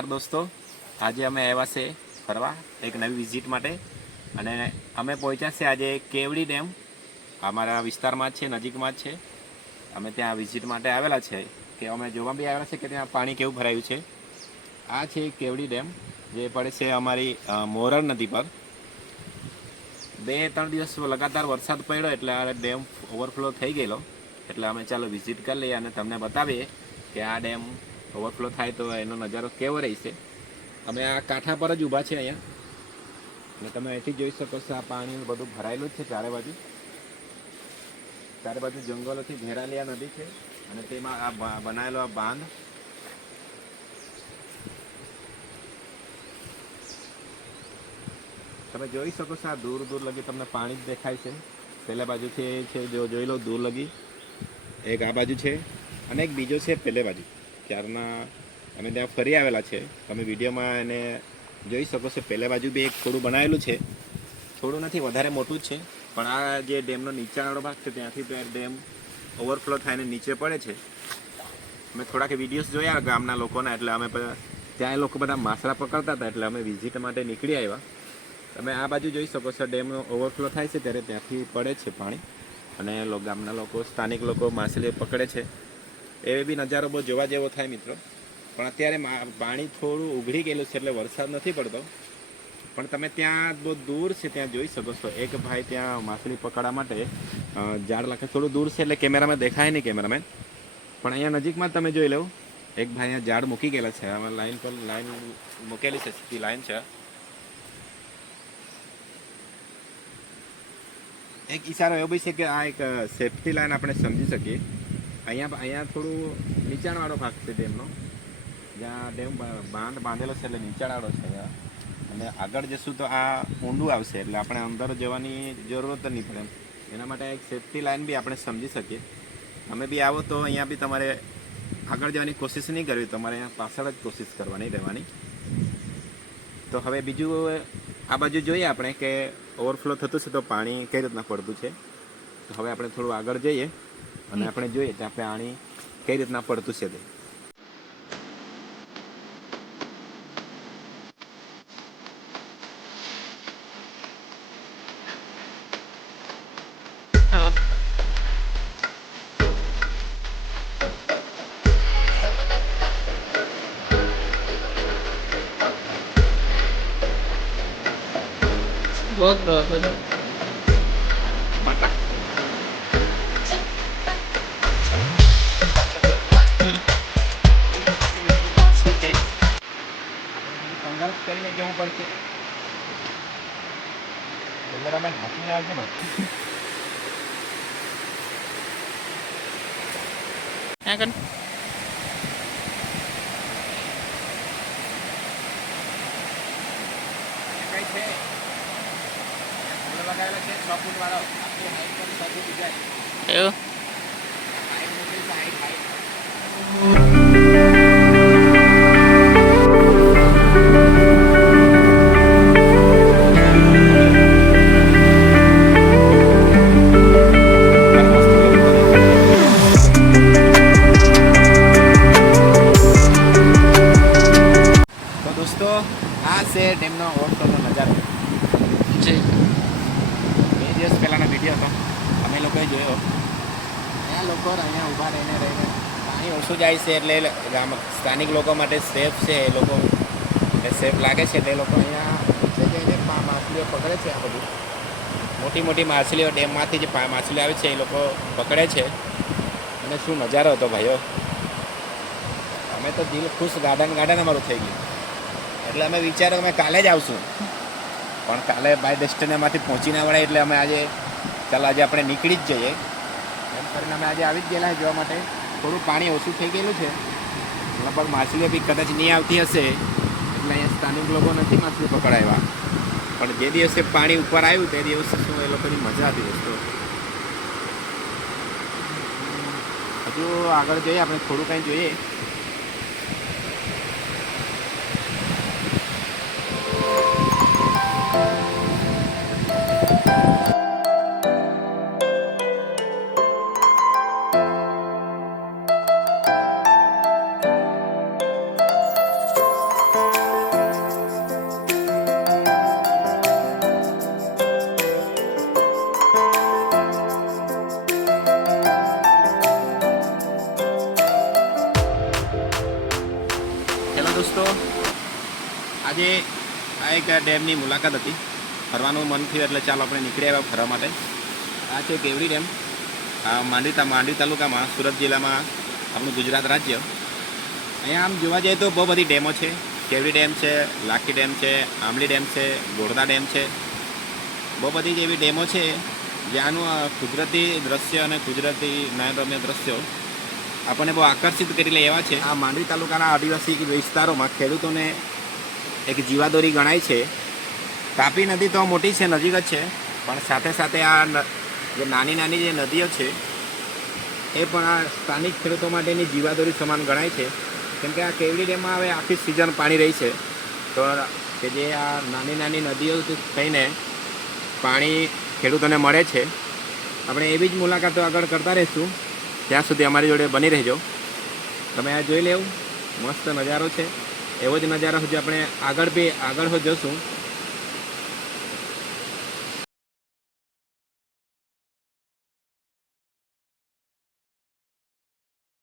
નમસ્કાર દોસ્તો, આજે અમે આવ્યા છે ફરવા એક નવી વિઝિટ માટે અને અમે પહોંચ્યા છે આજે કેવડી ડેમ અમારા વિસ્તારમાં જ છે, નજીકમાં જ છે. અમે ત્યાં વિઝિટ માટે આવેલા છે કે અમે જોવા બી આવેલા છે કે ત્યાં પાણી કેવું ભરાયું છે. આ છે કેવડી ડેમ જે પડે છે અમારી મોરલ નદી પર. 2-3 દિવસ લગાતાર વરસાદ પડ્યો એટલે આ ડેમ ઓવરફ્લો થઈ ગયેલો. એટલે અમે ચાલો વિઝિટ કરી લઈએ અને તમને બતાવીએ કે આ ડેમ ઓવરફ્લો થાય તો એનો નજારો કેવો રહેશે. અમે આ કાંઠા પર જ ઊભા છે અહીંયા અને તમે અહીંથી જોઈ શકો છો આ પાણી બધું ભરાયેલું જ છે ચારે બાજુ જંગલોથી ઘેરાયેલી આ નદી છે અને તેમાં આ બનાવેલો આ બાંધ. તમે જોઈ શકો છો આ દૂર દૂર લગી તમને પાણી જ દેખાય છે. પહેલા બાજુથી છે જો જોઈ લો દૂર લગી એક આ બાજુ છે અને એક બીજો છે પહેલે બાજુ. ત્યારના અમે ત્યાં ફરી આવેલા છે. તમે વિડીયોમાં એને જોઈ શકો છો. પહેલે બાજુ બી એક થોડું બનાવેલું છે, થોડું નથી વધારે મોટું જ છે. પણ આ જે ડેમનો નીચાણવાળો ભાગ છે ત્યાંથી તો ડેમ ઓવરફ્લો થઈને નીચે પડે છે. અમે થોડાક વિડીયોઝ જોયા ગામના લોકોના, એટલે અમે ત્યાં એ લોકો બધા માછલા પકડતા હતા એટલે અમે વિઝિટ માટે નીકળી આવ્યા. તમે આ બાજુ જોઈ શકો છો ડેમનો ઓવરફ્લો થાય છે ત્યારે ત્યાંથી પડે છે પાણી અને ગામના લોકો, સ્થાનિક લોકો માછલી પકડે છે. એ બી નજારો બહુ જોવા જેવો થાય મિત્રો. પણ અત્યારે પાણી થોડું ઉઘડી ગયેલું છે એટલે વરસાદ નથી પડતો. પણ તમે ત્યાં બહુ દૂર છે ત્યાં જોઈ શકો છો એક ભાઈ ત્યાં માછલી પકડવા માટે ઝાડ લાગે. થોડું દૂર છે એટલે કેમેરામાં દેખાય નહીં કેમેરામેન, પણ અહીંયા નજીકમાં તમે જોઈ લો એક ભાઈ અહીંયા ઝાડ મૂકી ગયેલા છે. આમાં લાઈન પર લાઈન મૂકેલી છે, સીધી લાઈન છે. એક ઈશારો એવો બી છે કે આ એક સેફ્ટી લાઈન આપણે સમજી શકીએ. અહીંયા થોડું નીચાણવાળો ભાગ છે ડેમનો, જ્યાં ડેમ બાંધ બાંધેલો છે એટલે નીચાણવાળો છે અહીંયા. અને આગળ જશું તો આ ઊંડું આવશે એટલે આપણે અંદર જવાની જરૂરત નહીં પડે. એના માટે એક સેફ્ટી લાઈન બી આપણે સમજી શકીએ. અમે બી આવો તો અહીંયા બી તમારે આગળ જવાની કોશિશ નહીં કરવી, તમારે અહીંયા પાછળ જ કોશિશ કરવાની રહેવાની. તો હવે બીજું આ બાજુ જોઈએ આપણે કે ઓવરફ્લો થતું છે તો પાણી કઈ રીતના પડતું છે. તો હવે આપણે થોડું આગળ જઈએ અને આપણે જોઈએ ત્યાં પાણી કઈ રીતના પડતું છે તે. बहुत बराबर है। સંઘર્ષ કરીને જવું પડશે. કેમેરામેન હાથમાં આવશે ને. क्या कर કઈ છે લગાવેલા છે 6 ફૂટ વાળો. આપણી હાઈટ પર સાચું બીજાય એવું હાઈટ મોકલી છે. હાઈટ તો દોસ્તો આ છે ડેમનો ઓવરફ્લોનો નજારો. जी 2 દિવસ પહેલાંનો વિડીયો હતો, અમે લોકોએ જોયો. અહીંયા લોકો અહીંયા ઊભા રહીને પાણી ઓછું જાય છે એટલે સ્થાનિક લોકો માટે સેફ છે. એ લોકો સેફ લાગે છે તે લોકો અહીંયા નીચે જઈને માછલીઓ પકડે છે. આ બધું મોટી મોટી માછલીઓ ડેમમાંથી જે માછલીઓ આવે છે એ લોકો પકડે છે. અને શું નજારો હતો ભાઈઓ. અમે તો દિલ ખુશ, ગાર્ડન અમારું થઈ ગયું. એટલે અમે વિચાર્યું અમે કાલે જ આવશું, પણ કાલે બાય ડેસ્ટિનેશનમાંથી પહોંચી ના વળે એટલે અમે આજે આજે આપણે નીકળી જ જઈએ એમ કરીને અમે આજે આવી જ ગયેલા જોવા માટે. થોડું પાણી ઓછું થઈ ગયેલું છે, લગભગ માછલીઓ બી કદાચ નહીં આવતી હશે એટલે અહીંયા સ્થાનિક લોકો નથી માછલી પકડાવ્યા. પણ જે દિવસે પાણી ઉપર આવ્યું તે દિવસે શું એ લોકોની મજા હતી દોસ્તો. હજુ આગળ જઈએ આપણે, થોડું કંઈ જોઈએ. આજે આ એક ડેમની મુલાકાત હતી. ફરવાનું મન થયું એટલે ચાલો આપણે નીકળી આવ્યા ફરવા માટે. આ છે કેવડી ડેમ. આ માંડવી તાલુકામાં સુરત જિલ્લામાં આપણું ગુજરાત રાજ્ય. અહીંયા આમ જોવા જઈએ તો બહુ બધી ડેમો છે. કેવડી ડેમ છે, લાખી ડેમ છે, આંબલી ડેમ છે, ગોરધા ડેમ છે. બહુ બધી જેવી ડેમો છે જ્યાંનું કુદરતી દ્રશ્ય અને કુદરતી નયનરમ્ય દ્રશ્યો આપણને બહુ આકર્ષિત કરી લે એવા છે. આ માંડવી તાલુકાના આદિવાસી વિસ્તારોમાં ખેડૂતોને એક જીવાદોરી ગણાય છે. તાપી નદી તો મોટી છે, નજીક જ છે, પણ સાથે સાથે આ જે નાની નાની જે નદીઓ છે એ પણ આ સ્થાનિક ખેડૂતો માટેની જીવાદોરી સમાન ગણાય છે. કેમ કે આ કેવડી ડેમમાં હવે આખી સિઝન પાણી રહી છે, તો કે જે આ નાની નાની નદીઓ થઈને પાણી ખેડૂતોને મળે છે. આપણે એવી જ મુલાકાતો આગળ કરતા રહીશું. ત્યાં સુધી અમારી જોડે બની રહેજો. તમે આ જોઈ લેવું, મસ્ત નજારો છે. એવો જ નજારો હજુ આપણે આગળ જશું